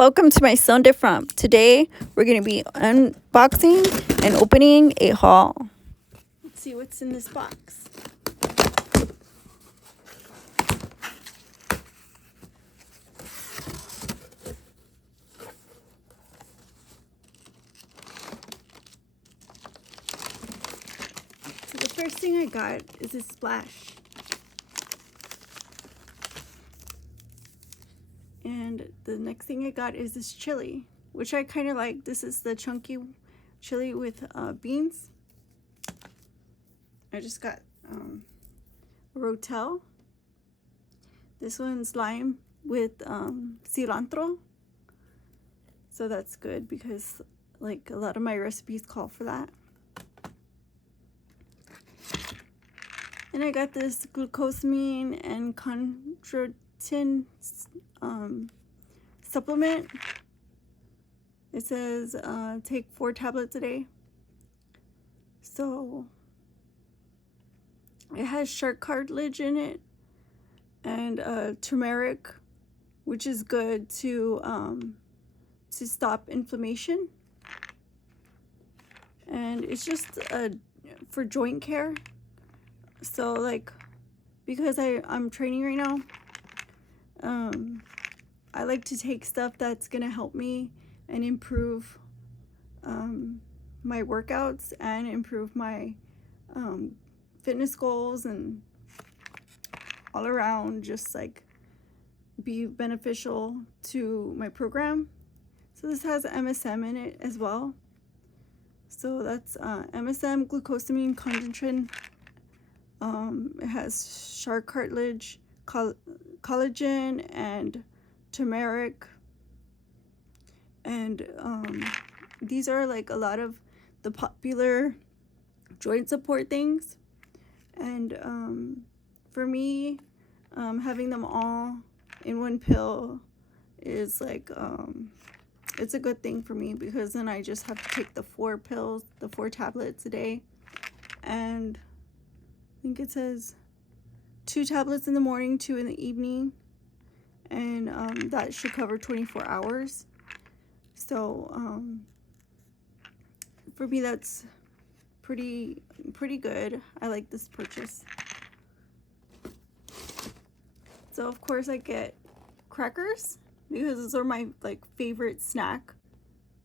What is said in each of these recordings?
welcome to my Sunday From. Today we're going to be unboxing and opening a haul. Let's see what's in this box. So the first thing I got is a splash. And the next thing I got is this chili, which I kind of like. This is the chunky chili with beans. I just got a rotel. This one's lime with cilantro. So that's good because like a lot of my recipes call for that. And I got this glucosamine and chondroitin supplement. It says take 4 tablets a day. So it has shark cartilage in it and turmeric, which is good to stop inflammation. And it's just for joint care. So like, because I'm training right now, I like to take stuff that's gonna help me and improve my workouts and improve my fitness goals and all around just like be beneficial to my program. So this has MSM in it as well. So that's MSM, glucosamine, chondroitin. It has shark cartilage, collagen, and turmeric. And these are like a lot of the popular joint support things. And for me, having them all in one pill is like it's a good thing for me, because then I just have to take the 4 pills, the 4 tablets a day. And I think it says 2 tablets in the morning, 2 in the evening, and that should cover 24 hours. So for me, that's pretty good. I like this purchase. So of course I get crackers because those are my like favorite snack.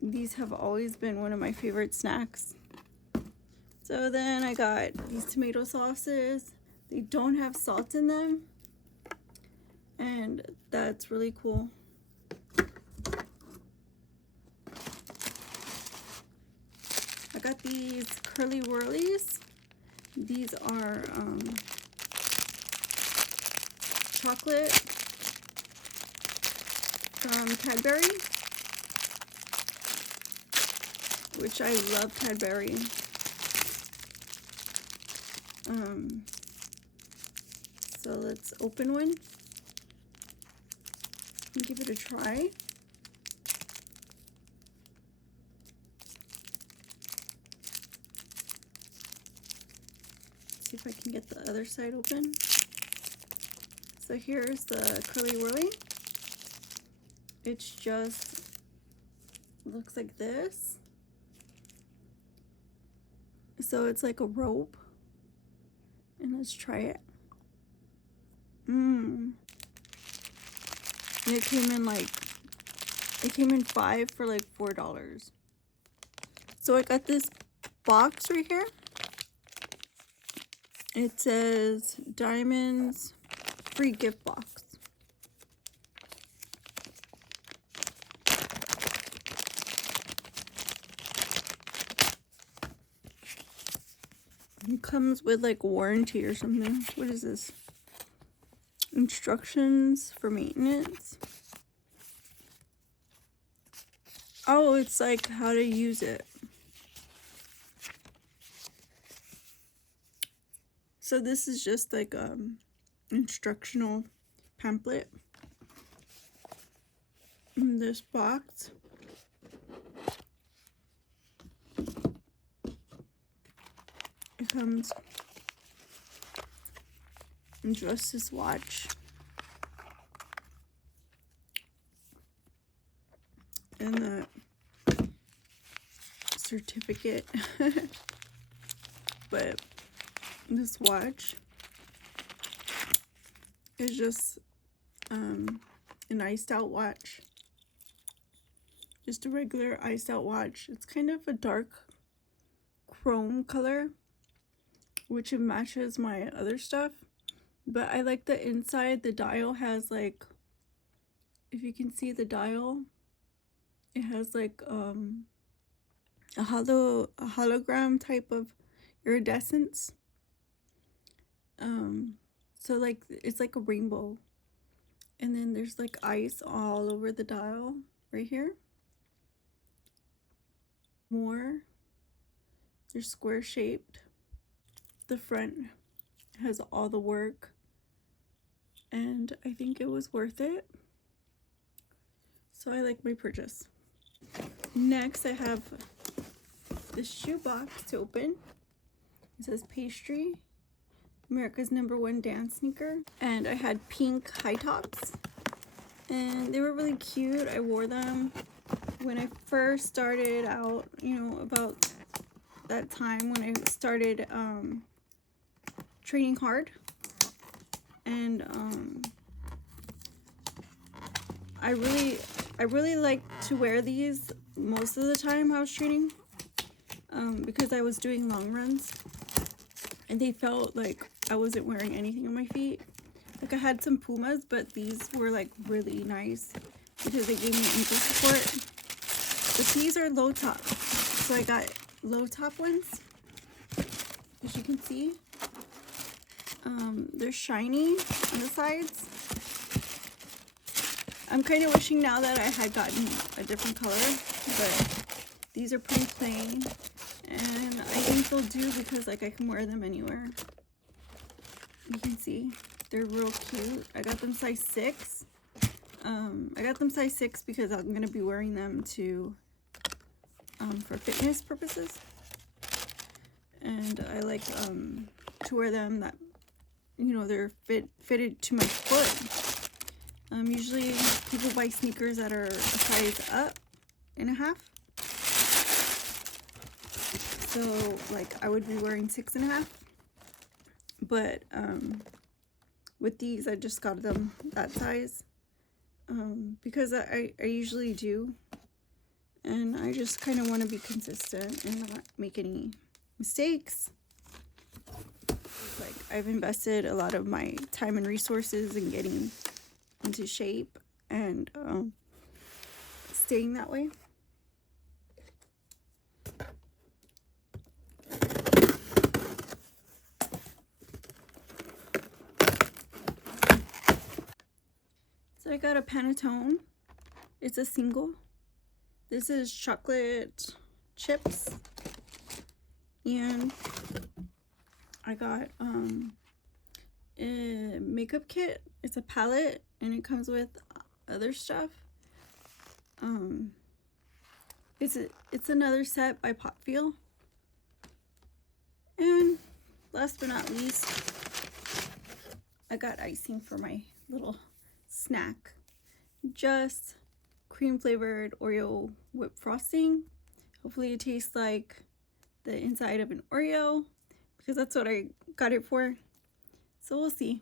These have always been one of my favorite snacks. So then I got these tomato sauces. They don't have salt in them, and that's really cool. I got these curly whirlies. These are chocolate from Cadbury, which I love Cadbury. So let's open one and give it a try. See if I can get the other side open. So here's the curly whirly. It's just looks like this. So it's like a rope. And let's try it. It came in 5 for like $4. So I got this box right here. It says Diamonds free gift box. It comes with like warranty or something. What is this? Instructions for maintenance. Oh, it's like how to use it. So this is just like instructional pamphlet in this box. It comes in just this watch. and the certificate. But this watch is just an iced out watch. Just a regular iced out watch. It's kind of a dark chrome color, which it matches my other stuff. But I like the inside. The dial has like, if you can see the dial, it has like a hologram type of iridescence. So like it's like a rainbow, and then there's like ice all over the dial right here. More, they're square shaped. The front has all the work, and I think it was worth it, so I like my purchase. Next, I have this shoe box to open. It says pastry, America's #1 dance sneaker, and I had pink high tops, and they were really cute. I wore them when I first started out, you know, about that time when I started training hard, and I really like to wear these most of the time I was training, because I was doing long runs, and they felt like I wasn't wearing anything on my feet. Like I had some Pumas, but these were like really nice because they gave me ankle support. But these are low top, so I got low top ones, as you can see. They're shiny on the sides. I'm kind of wishing now that I had gotten a different color, but these are pretty plain, and I think they'll do because like I can wear them anywhere. You can see they're real cute. I got them size 6. I got them size 6 because I'm gonna be wearing them to for fitness purposes, and I like to wear them that, you know, they're fitted to my foot. Usually people buy sneakers that are a size up and a half, so like I would be wearing 6.5, but with these I just got them that size, because I usually do, and I just kind of want to be consistent and not make any mistakes. Like I've invested a lot of my time and resources in getting into shape and staying that way. So I got a Panettone. It's a single. This is chocolate chips, and I got a makeup kit. It's a palette, and it comes with other stuff. It's another set by Popfeel. And last but not least, I got icing for my little snack. Just cream flavored Oreo whipped frosting. Hopefully it tastes like the inside of an Oreo, because that's what I got it for. So we'll see.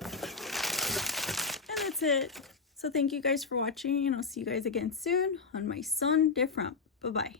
And that's it. So thank you guys for watching, and I'll see you guys again soon on my Son de Front. Bye bye.